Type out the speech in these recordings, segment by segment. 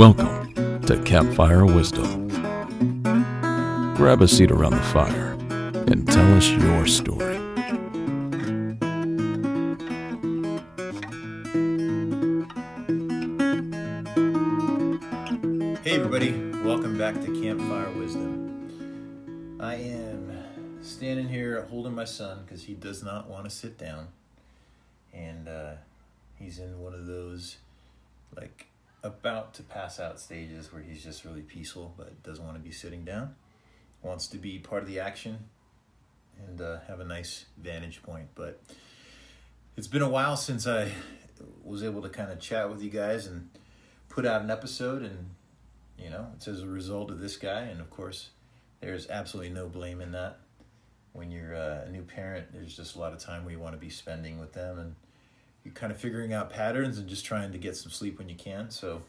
Welcome to Campfire Wisdom. Grab a seat around the fire and tell us your story. Hey everybody, welcome back to Campfire Wisdom. I am standing here holding my son because he does not want to sit down. And he's in one of those like about to pass out stages where he's just really peaceful but doesn't want to be sitting down. Wants to be part of the action and have a nice vantage point. But it's been a while since I was able to kind of chat with you guys and put out an episode, and you know, it's as a result of this guy. And of course, there's absolutely no blame in that. When you're a new parent, there's just a lot of time where you want to be spending with them, and you're kind of figuring out patterns and just trying to get some sleep when you can. So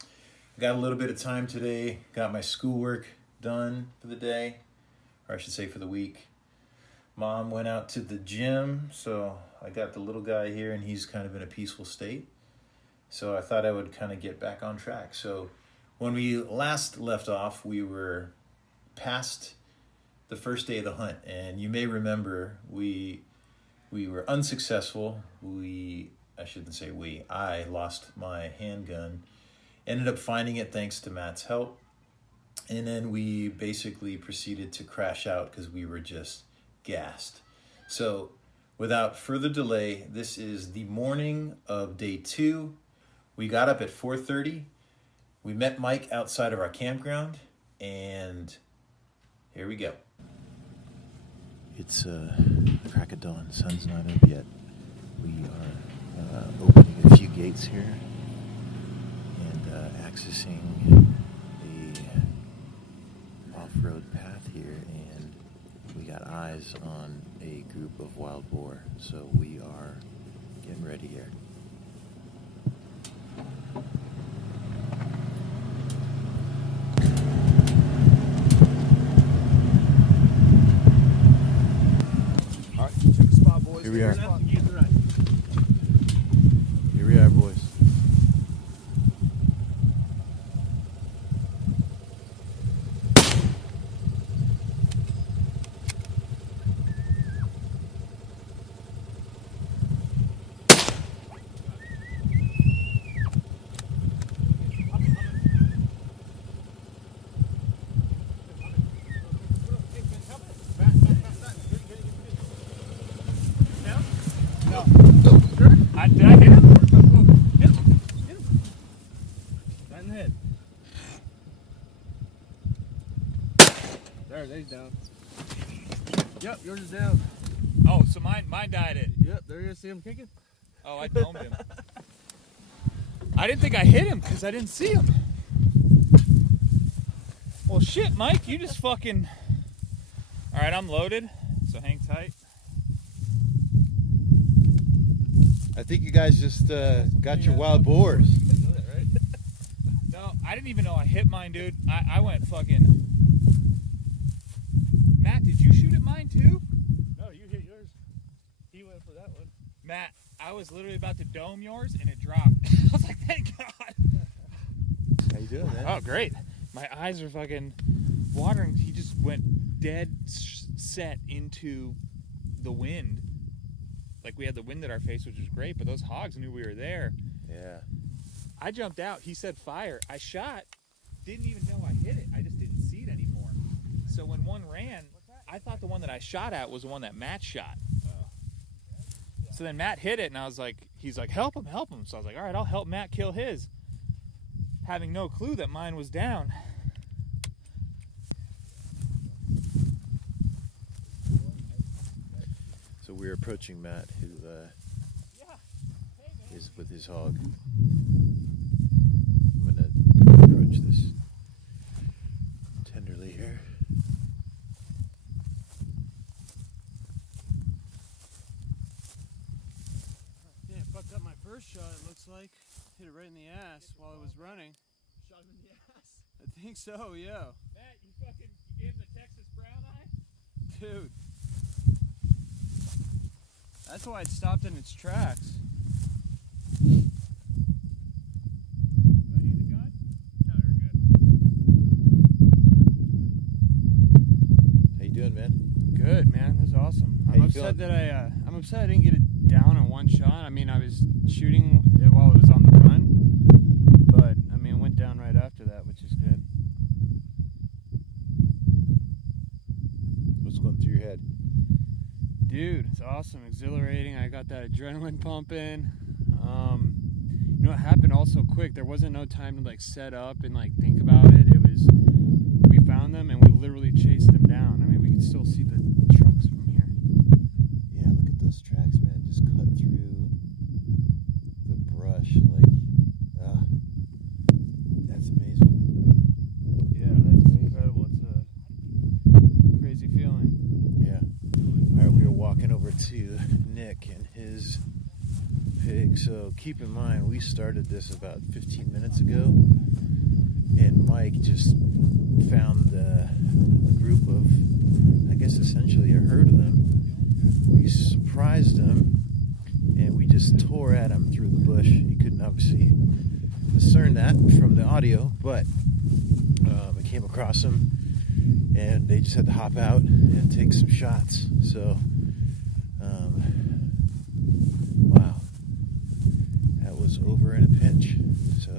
I got a little bit of time today, got my schoolwork done for the day, or I should say for the week. Mom went out to the gym, so I got the little guy here, and he's kind of in a peaceful state. So I thought I would kind of get back on track. So when we last left off, we were past the first day of the hunt, and you may remember we were unsuccessful. I lost my handgun, ended up finding it thanks to Matt's help, and then we basically proceeded to crash out because we were just gassed. So without further delay, this is the morning of day 2. We got up at 4:30. We met Mike outside of our campground, and here we go. It's the crack of dawn. Sun's not up yet. We are opening a few gates here and accessing the off-road path here, and we got eyes on a group of wild boar. So we are getting ready here. Here we are. Here we are, boys. Did I hit him? Hit him. Right in the head. There, he's down. Yep, yours is down. Oh, so mine died it. Yep, there you see him kicking. Oh, I domed him. I didn't think I hit him because I didn't see him. Well, shit, Mike, you just fucking... All right, I'm loaded, so hang tight. I think you guys just got your wild boars. No, I didn't even know I hit mine, dude. I went fucking... Matt, did you shoot at mine too? No, you hit yours. He went for that one. Matt, I was literally about to dome yours and it dropped. I was like, thank God. How you doing, man? Oh, great. My eyes are fucking watering. He just went dead set into the wind. Like, we had the wind at our face, which was great, but those hogs knew we were there. Yeah. I jumped out. He said fire. I shot. Didn't even know I hit it. I just didn't see it anymore. So when one ran, I thought the one that I shot at was the one that Matt shot. So then Matt hit it, and I was like, he's like, help him. So I was like, all right, I'll help Matt kill his, having no clue that mine was down. So we're approaching Matt, who is with his hog. I'm gonna approach this tenderly here. Yeah, fucked up my first shot, it looks like. Hit it right in the ass while I was running. Shot him in the ass? I think so, yeah. Matt, you gave him the Texas brown eye? Dude. That's why it stopped in its tracks. Do I need the gun? awesome. How I'm you upset feeling? that I'm upset I didn't get it down in one shot. I mean, I was shooting it while it was on the run, but I mean, it went down right after that, which is good. What's going through your head? Dude, it's awesome, exhilarating. I got that adrenaline pumping. You know, it happened all so quick. There wasn't no time to like set up and like think about it. It was, we found them and we literally chased them down. I mean, we could still see the trucks from here. Yeah, look at those tracks, man. Just cut through the brush. Like, that's amazing. Yeah, that's incredible. It's a crazy feeling. Yeah. All right, we are walking over to Nick and his pig. So keep in mind, we started this about 15 minutes ago, and Mike just found a group of, I guess essentially a herd of them. We surprised them, and we just tore at them through the bush. You couldn't obviously discern that from the audio, but I came across them, and they just had to hop out and take some shots. So, wow, that was over in a pinch. So,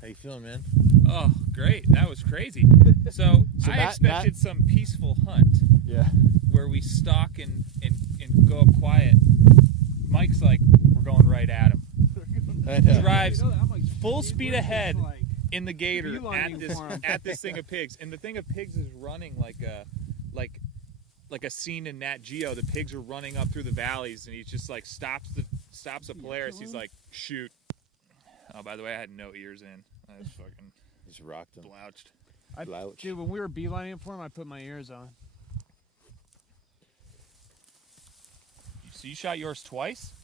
how you feeling, man? Oh, great. That was crazy. So I expected some peaceful hunt Yeah. where we stalk and go up quiet. Mike's like, we're going right at him. I know. Drives I'm like, full speed we're ahead just, like, in the gator beelining for him. at this thing of pigs. And the thing of pigs is running like a scene in Nat Geo. The pigs are running up through the valleys, and he just like stops a Polaris. He's like, shoot. Oh, by the way, I had no ears in. I was fucking Just rocked them. blouched. Slouch. Dude, when we were beelining for him, I put my ears on. So you shot yours twice?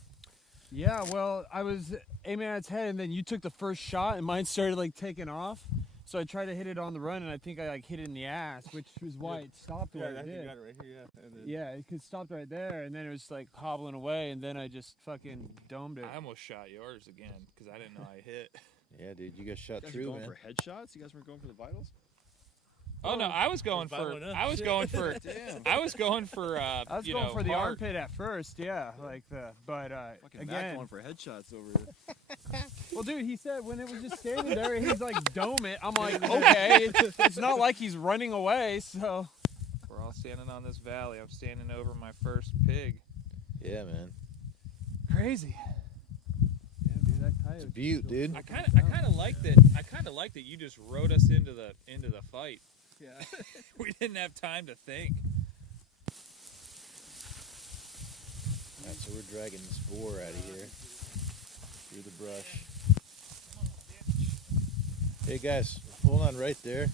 Yeah, well, I was aiming at its head, and then you took the first shot, and mine started like taking off. So I tried to hit it on the run, and I think I like hit it in the ass, which was why it stopped where it did. got it right here, yeah. And then Yeah, it could stopped right there, and then it was like hobbling away, and then I just fucking domed it. I almost shot yours again because I didn't know I hit. Yeah, dude, you got shot you guys were through, going man. for headshots? You guys weren't going for the vitals? Oh no, I was going for. Violent enough. I was going for. Damn. I was going for. I was you going know, for the hard. armpit at first, yeah, like but Fucking Matt again, going for headshots over here. well, dude, he said when it was just standing there, he's like dome it. I'm like, okay, it's not like he's running away, so We're all standing on this valley. I'm standing over my first pig. Yeah, man. crazy. Yeah, dude, that coyote. It's a beaut, dude. I kind of like that. I kind of like that you just rode us into the fight. Yeah. We didn't have time to think. Alright, so we're dragging this boar out of here through the brush. Hey guys, hold on right there.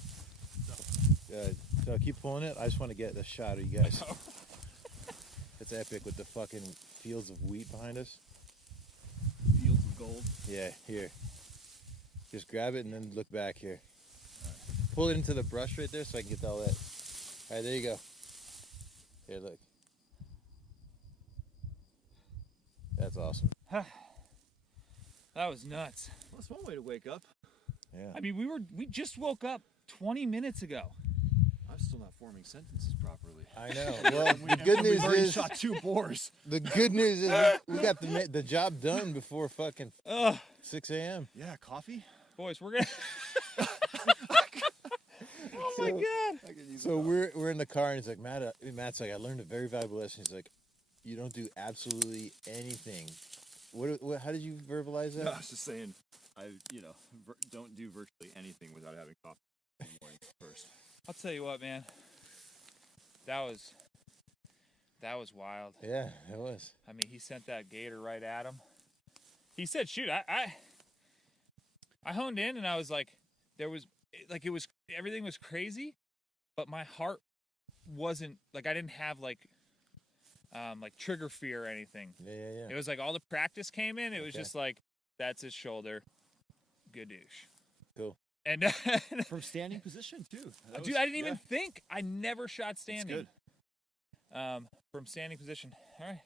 So keep pulling it. I just want to get a shot of you guys. It's epic with the fucking fields of wheat behind us. Fields of gold. Yeah, here. Just grab it and then look back here. Pull it into the brush right there so I can get all that. Alright, there you go. Here, look. That's awesome. That was nuts. Well, that's one way to wake up. Yeah. I mean, we just woke up 20 minutes ago. I'm still not forming sentences properly. I know. Well, the good news We've already is shot 2 boars. the good news is we got the job done before fucking 6 a.m. Yeah, coffee. Boys, we're gonna. Oh my god! I could use So we're in the car and he's like, Matt's like, I learned a very valuable lesson. He's like, you don't do absolutely anything. What how did you verbalize that? No, I was just saying, don't do virtually anything without having coffee in the morning first. I'll tell you what, man. That was wild. Yeah, it was. I mean, he sent that gator right at him. He said, "Shoot!" I honed in and I was like, everything was crazy, but my heart wasn't like I didn't have like trigger fear or anything. Yeah. It was like all the practice came in. It was Okay. just like, that's his shoulder, gadoosh. Cool. And From standing position too. dude, I didn't even think. I never shot standing. good. From standing position. All right,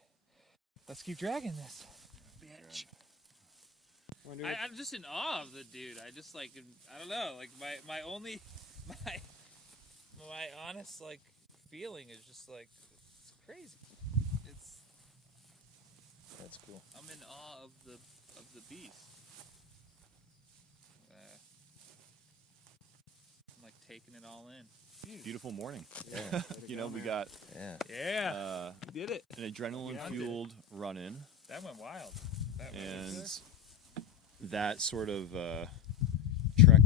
let's keep dragging this, bitch. Wonder what- I'm just in awe of the dude. I just like, I don't know, like my only, my honest like feeling is just like, it's crazy. That's cool. I'm in awe of the beast. I'm like taking it all in. Beautiful morning. Yeah. You know, we got Yeah. Yeah, we did it. an adrenaline-fueled run-in, That went wild. That went and that sort of trek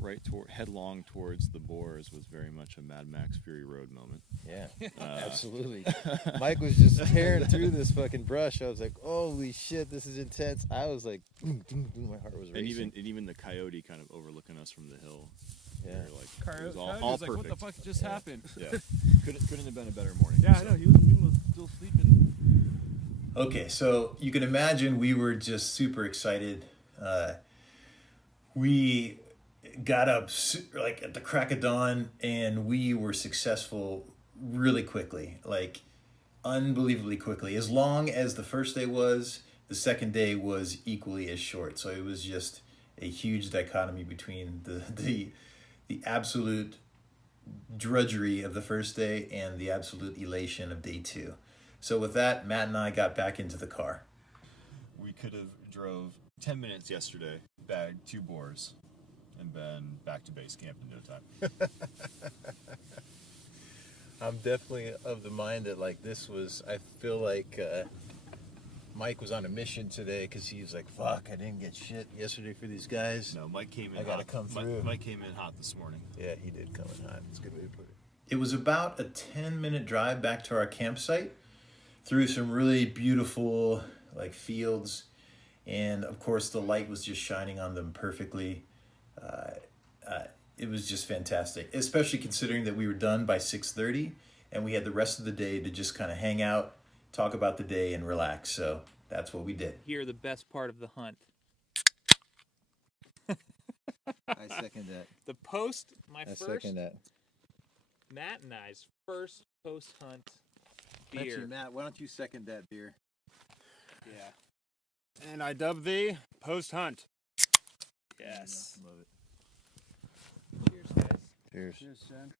right headlong towards the Boars was very much a Mad Max Fury Road moment. Yeah. Absolutely. Mike was just tearing through this fucking brush. I was like, holy shit, this is intense. I was like, my heart was racing. And even the coyote kind of overlooking us from the hill. Yeah. We were like, it was Coyote all was like, perfect. what the fuck just happened? Yeah. Couldn't have been a better morning. Yeah, I so. know. He was still sleeping. Okay, so you can imagine we were just super excited. We got up like at the crack of dawn, and we were successful really quickly, like unbelievably quickly. As long as the first day was, the second day was equally as short. So it was just a huge dichotomy between the absolute drudgery of the first day and the absolute elation of day two. So with that, Matt and I got back into the car. We could have drove 10 minutes yesterday, bagged 2 boars, and been back to base camp in no time. I'm definitely of the mind that like this was, I feel like Mike was on a mission today because he's like, fuck, I didn't get shit yesterday for these guys. No, Mike came in I gotta hot. come through. Mike came in hot this morning. Yeah, he did come in hot. That's a good way to put it. It was about a 10-minute drive back to our campsite through some really beautiful like fields, and of course the light was just shining on them perfectly. It was just fantastic, especially considering that we were done by 6:30 and we had the rest of the day to just kind of hang out, talk about the day, and relax. So that's what we did. Here, the best part of the hunt. I second that. The post, that. Matt and I's first post hunt beer. Actually, Matt, why don't you second that beer? Yeah. And I dub thee Post Hunt. Yes. Love it. Cheers, guys. Cheers. Cheers, Jen.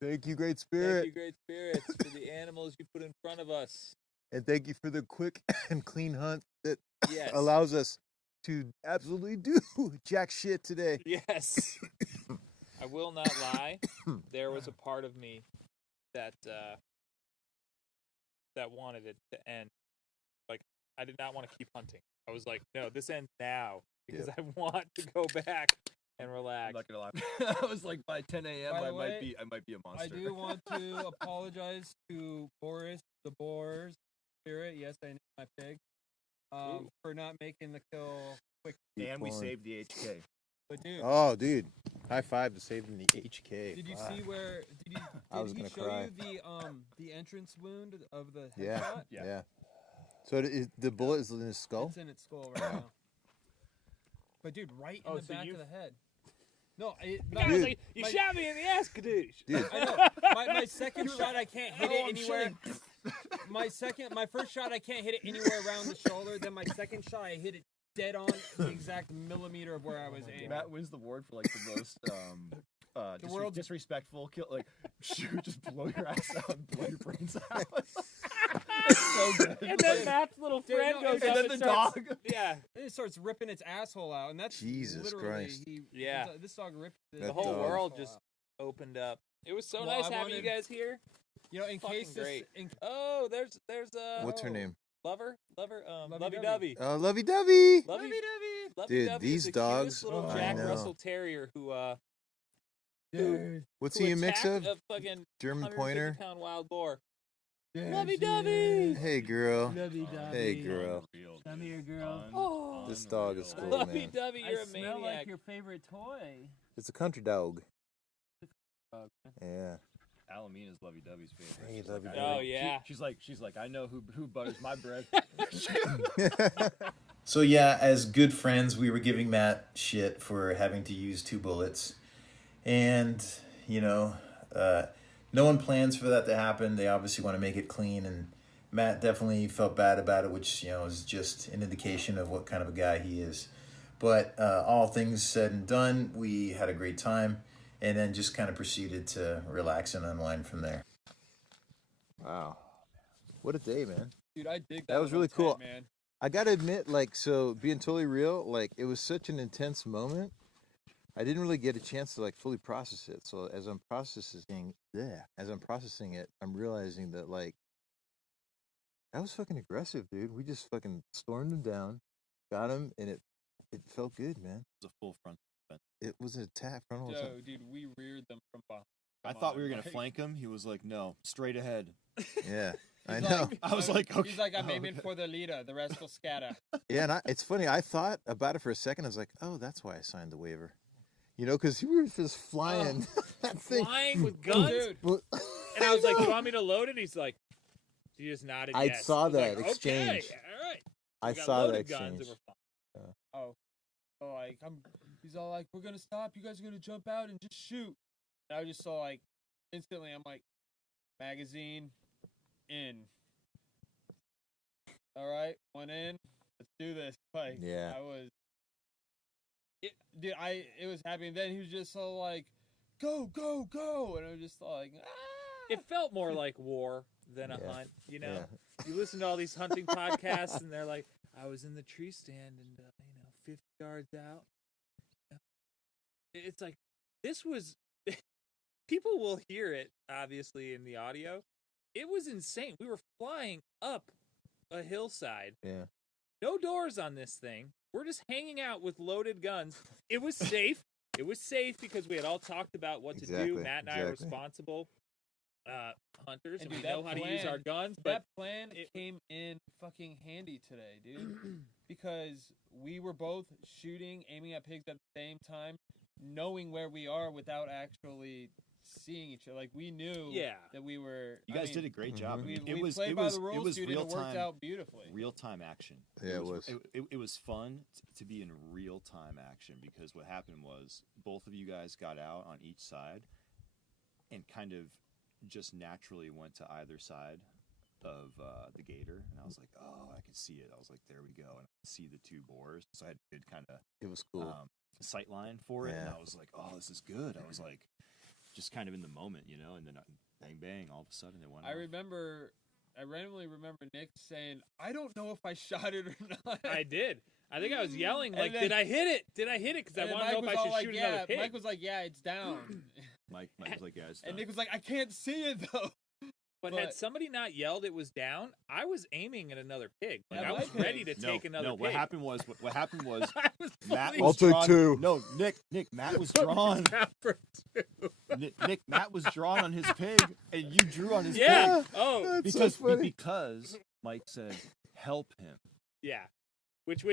Thank you, Great Thank Spirit. you, Great Spirits, for the animals you put in front of us. And thank you for the quick and clean hunt that Yes. allows us to absolutely do jack shit today. Yes. I will not lie. There was a part of me that that wanted it to end. Like, I did not want to keep hunting. I was like, no, this ends now because I want to go back and relax. I'm not gonna lie. I was like, by 10 a.m. By the I way, might be a monster. I do want to apologize to Boris, the Boar's spirit. Yes, I named my pig. For not making the kill quick. And we saved the HK. But dude, Oh, dude. High five to saving the HK. did you Fuck. see where? I was Did he gonna show cry. you the entrance wound of the Yeah. headshot? Yeah. So the bullet is in his skull? It's in its skull right now. But dude, right in the back of the head. No, I was like, you my- shot me in the ass, Kadoosh. Dude. I know. My second shot, I can't hit it anywhere. My first shot, I can't hit it anywhere around the shoulder. Then my second shot, I hit it dead on the exact millimeter of where I was aiming. Matt wins the award for like the most world's- disrespectful kill. Like, shoot, just blow your ass out and blow your brains out. So good. And then Matt's little Dude, friend no, goes and up then and the starts, dog. Yeah. And it starts ripping its asshole out, and that's Jesus literally, Christ. Yeah. This dog ripped That The whole dog. world asshole just out. opened up. It was so Well, nice I having you wanted- guys here. You know, in Fucking case this, great. Oh, there's What's her name? Lover, Lovey Lovey Dovey. Dovey. Lovey Dovey. Lovey Dovey. Dude, these the dogs, cutest little I Jack know. Russell Terrier who Dude, What's who he a mix attacked of? a fucking German Pointer? 150-pound wild boar. there Lovey she Dovey. is. Hey, girl. Lovey Hey, Dovey. girl. Come here, girl. Oh. This dog is cool, Lovey man. Dovey, you're I a smell maniac. like your favorite toy. It's a country dog. Dog. Yeah. Alamina's Lovey Dovey's favorite. Hey, She's Lovey like, Dovey. I know- Oh, yeah. She's like, I know who butters my bread. So yeah, as good friends, we were giving Matt shit for having to use 2 bullets. And, you know, no one plans for that to happen. They obviously want to make it clean, and Matt definitely felt bad about it, which, you know, is just an indication of what kind of a guy he is. But all things said and done, we had a great time, and then just kind of proceeded to relax and unwind from there. Wow. What a day, man. Dude, I dig That was really cool. man. I gotta admit, like, so being totally real, like, it was such an intense moment. I didn't really get a chance to like fully process it. So as I'm processing it, I'm realizing that like that was fucking aggressive, dude. We just fucking stormed him down, got him, and it felt good, man. It was a full front. It was an attack frontal. Yo, dude, we reared them from behind. I thought we were gonna flank him. He was like, "No, straight ahead." Yeah, I He's know. like- I was like, "Okay." He's like, I'm oh, aiming for the leader. The rest will scatter. Yeah, and it's funny. I thought about it for a second. I was like, oh, that's why I signed the waiver. You know, because we were just flying that thing. Flying with guns. Dude, And I was like, "Do you want me to load it?" He's like, he just nodded. I yes. saw was that like, exchange. Okay, all right. I We got saw that loaded guns exchange. and we're fine. oh, so like he's all like, we're gonna stop. You guys are gonna jump out and just shoot. And I just saw like instantly. I'm like, magazine in. All right, one in. Let's do this. Like, Yeah. I was. It was happy, and then he was just so like, go, go, go, and I was just like, ah. It felt more like war than a Yeah. hunt. You know, Yeah. you listen to all these hunting podcasts, and they're like, "I was in the tree stand, and 50 yards out." It's like this was. People will hear it obviously in the audio. It was insane. We were flying up a hillside. Yeah. No doors on this thing. We're just hanging out with loaded guns. It was safe. It was safe because we had all talked about what to do. Exactly, Matt and I are exactly. responsible hunters, and And we dude, know that how to use plan- our guns. But That plan came in fucking handy today, dude. Because we were both shooting, aiming at pigs at the same time, knowing where we are without actually seeing each other. Like we knew that we were. You guys did a great job. We, it we was played it by was the rules, it was dude, real and it worked time. out beautifully. Real time action. Yeah, it was. It was fun to be in real time action because what happened was both of you guys got out on each side and kind of just naturally went to either side of the gator, and I was like, oh, I could see it. I was like, there we go, and I could see the two boars, so I had a good kind of It was cool. sight line for it, and Yeah. I was like, oh, this is good. I was like, just kind of in the moment, you know, and then bang bang, all of a sudden it went. I off. randomly remember Nick saying, "I don't know if I shot it or not." I did. I think I was yelling And like, then- "Did I hit it? Did I hit it?" Because I And want to Mike know if was I all should like, shoot yeah. another pig. Mike was like, "Yeah, it's down," Mike was like, yeah, it's and done. Nick was like, "I can't see it though." But had somebody not yelled it was down, I was aiming at another pig. Like Yeah, I was my ready to pig. take another no. pig. What happened was I was Matt fully was I'll take drawn. two. No, Nick, Matt was drawn. down for two. Nick, Matt was drawn on his pig, and you drew on his Yeah. pig Oh, That's because so funny. because Mike said help him, yeah. Which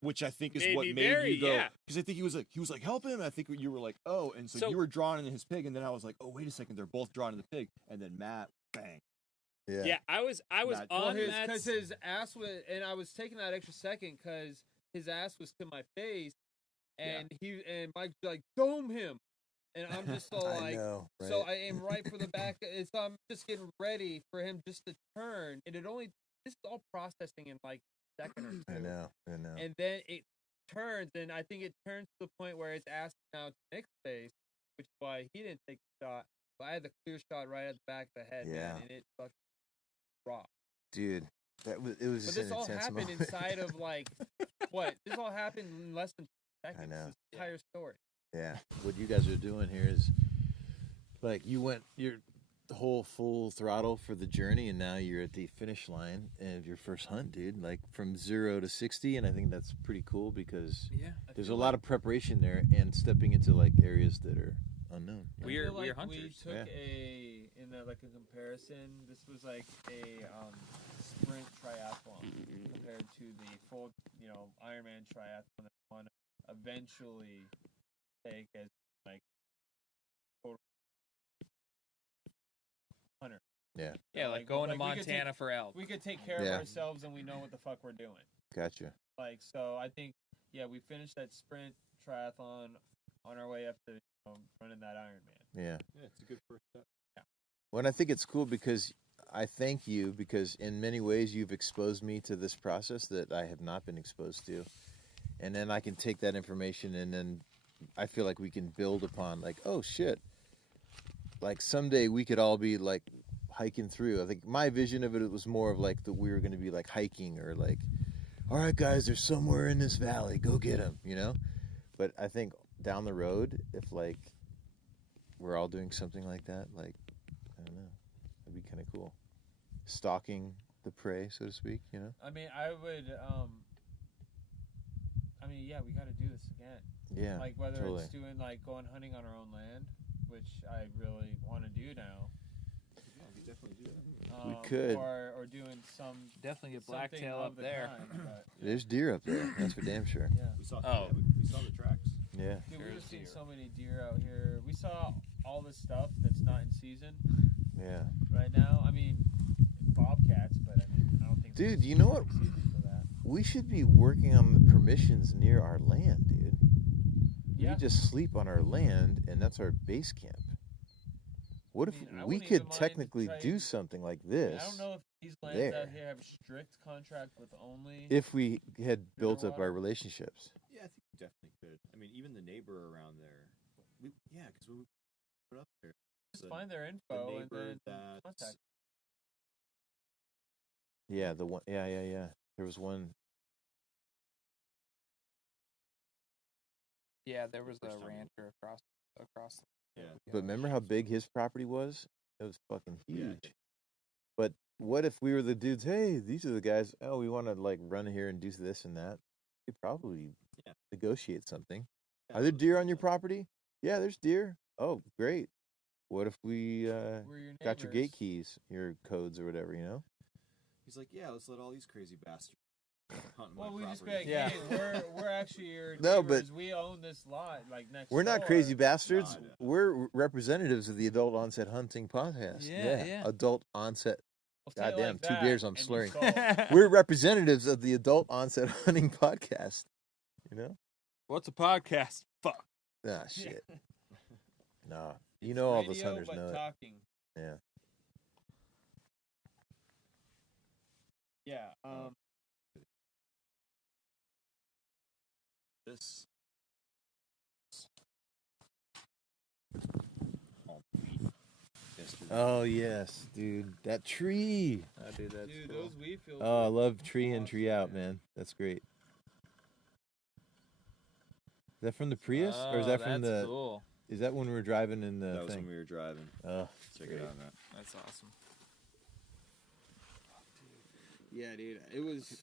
which I think is Made what me made very- you go. yeah. Because I think he was like help him. I think you were like oh, and so So- you were drawn in his pig, and then I was like oh wait a second, they're both drawn in the pig, and then Matt bang. yeah, I was Matt- on Because Matt's. his ass was, and I was taking that extra second because his ass was to my face, and Mike's like, "Dome him," and I'm just so I like, know, right? so I aim right for the back, and so I'm just getting ready for him just to turn, and this is all processing in like a second or two. I know. And then it turns, and I think it turns to the point where it's ass now to Nick's face, which is why he didn't take the shot. But I had the clear shot right at the back of the head, Yeah. man, and it fucking rocked. Dude, it was But just this an all intense happened moment. inside of like what? This all happened in less than 2 seconds. know. This entire story. Yeah, what you guys are doing here is like you're the whole full throttle for the journey, and now you're at the finish line of your first hunt, dude. Like from 0 to 60, and I think that's pretty cool because Yeah. there's a lot of preparation there and stepping into like areas that are unknown. you know? We are- I feel we are like hunters. We took like a comparison. This was like a sprint triathlon compared to the full, Ironman triathlon that I want to eventually take as like total hunter. Yeah, Yeah, like going to Montana for elk. We could take care of ourselves and we know what the fuck we're doing. gotcha. Like, so I think, we finished that sprint triathlon on our way up to running that Ironman. Yeah. Yeah, it's a good first step. Well, and I think it's cool because I thank you because in many ways you've exposed me to this process that I have not been exposed to. and then I can take that information, and then I feel like we can build upon, like, oh shit, like someday we could all be like hiking through. I think my vision of it was more of like that we were going to be like hiking, or like, all right guys, they're somewhere in this valley, go get them, you know. But I think down the road, if like we're all doing something like that, like, I don't know, that'd be kind of cool, stalking the prey, so to speak, you know. I mean, I would. I mean, yeah, we got to do this again. Yeah, Like whether totally. it's doing like going hunting on our own land, which I really want to do now. Yeah, we definitely do that. We could. or doing some Definitely get something blacktail of up the there. kind, but, There's deer up there, that's for damn sure. yeah. We saw. Oh. Yeah, we saw the tracks. Yeah. Dude, There's we've seen deer. so many deer out here. We saw all this stuff that's not in season Yeah. right now. I mean, bobcats, but I mean, I don't think. Dude, there's you know what? season for that. We should be working on the permissions near our land, dude. Yeah. We just sleep on our land, and that's our base camp. What if I mean, I we wouldn't could even mind technically trying- do something like I this don't know if these lands there. out here have strict contract with only. if we had built up water? our relationships? Yeah, I think we definitely could. I mean, even the neighbor around there. Because we put up there. just the- find their the info and neighbor then that's contact. Yeah, the one. Yeah. There was one. Yeah, there was a First time. rancher across. Yeah. But remember how big his property was? It was fucking Yeah. huge. But what if we were the dudes? Hey, these are the guys. Oh, we want to like run here and do this and that. We'd probably Yeah. negotiate something. Yeah, Are there so- deer on your property? Yeah, there's deer. Oh, great. What if we We're your got your gate neighbors. keys, your codes or whatever, you know? He's like, yeah, let's let all these crazy bastards hunt Well, my we property. just be like, Yeah. hey, we're actually your No, but- neighbors. We own this lot, like next. We're not door. crazy bastards. No, I know. We're representatives of the Adult Onset Hunting Podcast. Yeah. Adult Onset. We'll say it Goddamn, like 2 that, beers, I'm and you slurring. solve. We're representatives of the Adult Onset Hunting Podcast. You know? What's a podcast? Fuck. Ah, shit. Nah. You It's know all those radio, hunters but know it. talking. Yeah. Yeah. This. Yesterday. Oh, yes, dude. That tree. Oh, dude, that's Dude, cool. those wheat fields. Oh, I are love tree in, tree out, awesome, man. That's great. Is that from the Prius? Or is Oh, that from that's the... cool. Is that when we were driving in the That was thing? when we were driving. Oh, Check great. it out, Matt. That's awesome. Yeah, dude. It was.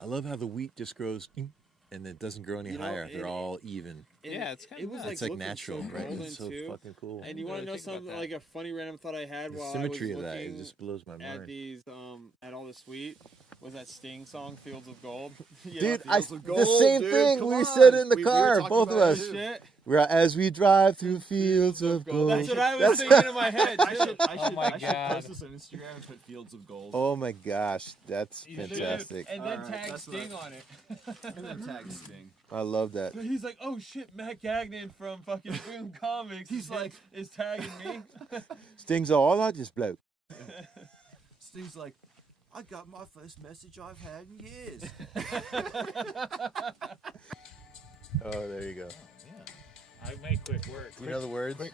I love how the wheat just grows and it doesn't grow any You know, higher. They're it- all even. Yeah, it's kinda It was nuts. like, It's like looking natural, so right? golden It's so too. fucking cool. And you want to really know think about something that. like a funny random thought I had The while symmetry I of was that, it looking just blows my at mind. these at all this wheat was that Sting song "Fields of Gold." You know, Dude, Fields the of Gold, same dude, thing. come We on. said it in the We were car, talking both of about us. it, too. Shit. We're as we drive through fields of gold. That's what I was thinking in my head. I too. should my post God. this on Instagram and put Fields of Gold. Oh my gosh, that's You should. fantastic. And then Alright, tag that's Sting what on it. And then tag Sting. I love that. He's like, "Oh shit, Matt Gagnon from fucking Boom Comics." He's like- is tagging me. Sting's all I just bloke. Sting's like, I got my first message I've had in years. Oh, there you go. Yeah. I make quick work. You know the words? Quick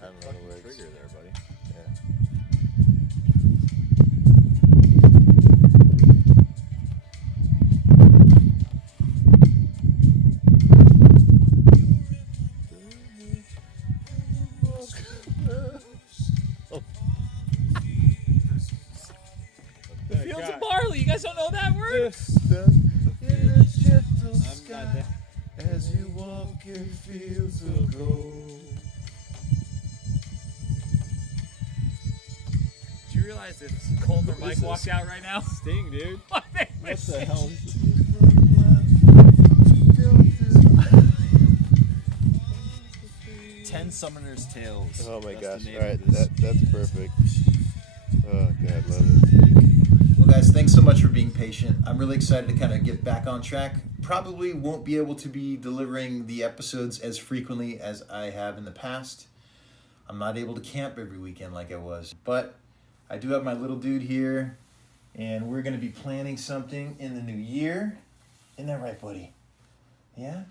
I don't know the words. trigger there, buddy. Yeah. The fields of barley. You guys don't know that word? I'm not there. As you walk in fields of gold. Do you realize if Colt or Mike walked out right now? Sting, dude. What What the hell is this? 10 Summoner's Tales. Oh my That's gosh. the name Alright, of this. that's perfect. Oh god, love it. Well guys, thanks so much for being patient. I'm really excited to kind of get back on track. Probably won't be able to be delivering the episodes as frequently as I have in the past. I'm not able to camp every weekend like I was. But I do have my little dude here. And we're going to be planning something in the new year. Isn't that right, buddy? Yeah?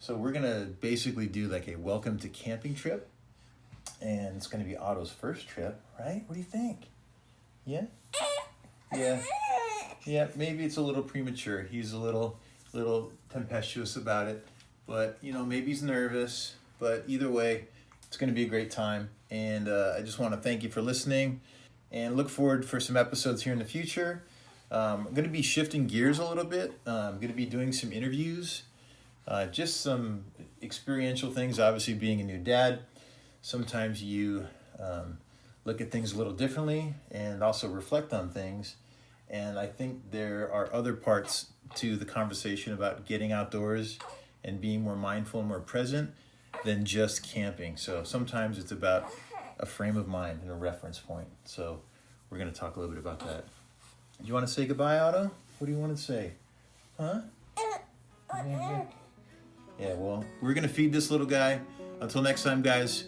So we're going to basically do like a welcome to camping trip. And it's going to be Otto's first trip, right? What do you think? Yeah? Yeah. Yeah, maybe it's a little premature. He's a little tempestuous about it. But, you know, maybe he's nervous. But either way, it's going to be a great time. And I just want to thank you for listening. And look forward for some episodes here in the future. I'm going to be shifting gears a little bit. I'm going to be doing some interviews. Just some experiential things, obviously being a new dad. Sometimes you look at things a little differently and also reflect on things. And I think there are other parts to the conversation about getting outdoors and being more mindful and more present than just camping. So sometimes it's about a frame of mind and a reference point. So we're going to talk a little bit about that. Do you want to say goodbye, Otto? What do you want to say? Huh? Yeah, well, we're going to feed this little guy. Until next time, guys,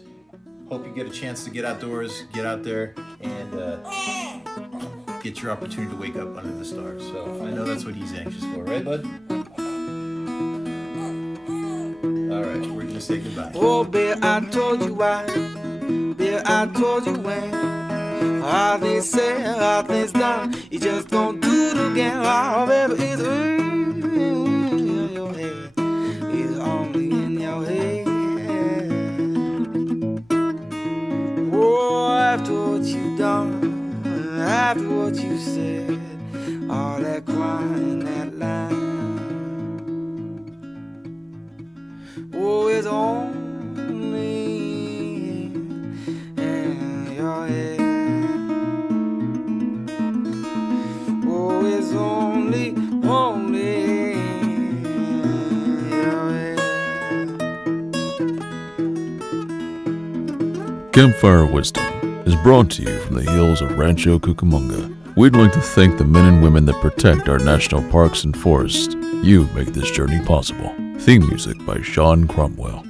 hope you get a chance to get outdoors, get out there, and get your opportunity to wake up under the stars. So I know that's what he's anxious for, right, bud? All right, we're going to say goodbye. Oh, babe, I told you why. Babe, I told you when. All things said, all things done. You just don't do it again. Oh, baby, it's in your head. It's only in your head. Oh, after what you done, after what you said, all that crying, that line. Oh, it's only in your head. Oh, it's only in your head. Campfire Wisdom is brought to you from the hills of Rancho Cucamonga. We'd like to thank the men and women that protect our national parks and forests. You make this journey possible. Theme music by Sean Cromwell.